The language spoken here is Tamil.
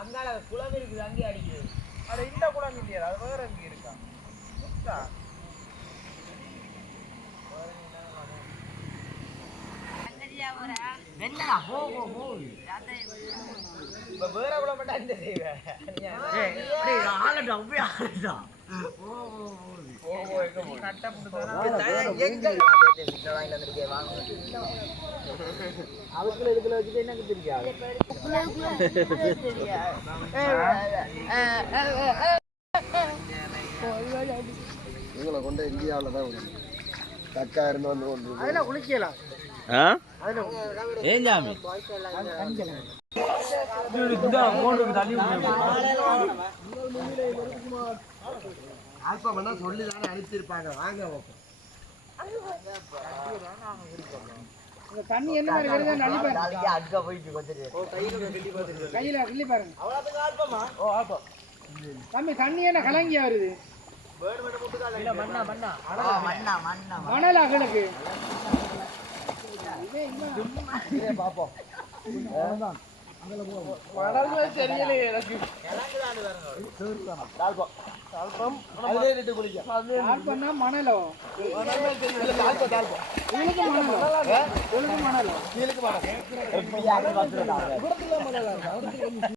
அங்கால குளம் இருக்குது, அங்கே அடிக்கிறது. அது இந்த குளம் இல்லையா, அது வேற எங்க இருக்கா? வேற குளம் மட்டும் அந்த செய்வேன். அவக்குள்ள இதுல வச்சுட்டு என்ன தெரியாது. இவங்களை கொண்டு இந்தியாவில் தான் தக்கா இருந்து வந்து கொண்டு அதெல்லாம் குளிக்கலாம். ஏன் ஜாமி ஆல்பா சொல்லி தானே அனுப்பியிருப்பாங்க. வாங்க தண்ணி என்ன மாதிரி வருது நல்லி பாருங்க. அங்க போயிட்டு கையில கிள்ளி பாருங்க. தம்பி தண்ணி என்ன கலங்கியா வருது? மணல் அகலுக்கு பாப்போம். மணலோ மணலோ